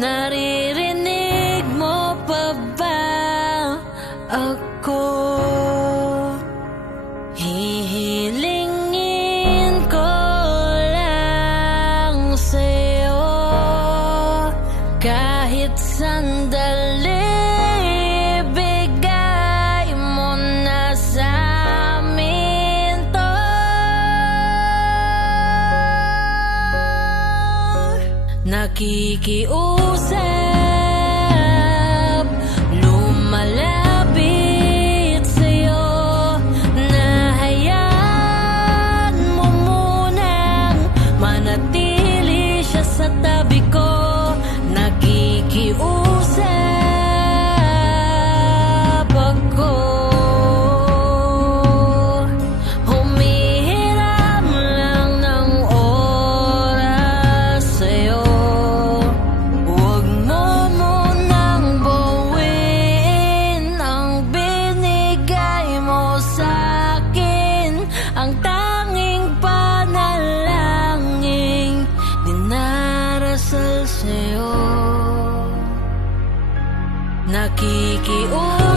Naririnig mo pa ba ako? Hihilingin ko lang sa'yo, kahit sandali bigay mo na sa'min to. Nakikiusap, lumalapit sa'yo, nahayaan mo munang manatili siya sa tabi ko. Nakikiusap ako, humihiram lang ng oras sa'yo. Huwag mo munang bawiin ang binigay mo sa'kin, ang tanging panalangin dinarasal sa'yo. Nakikiusap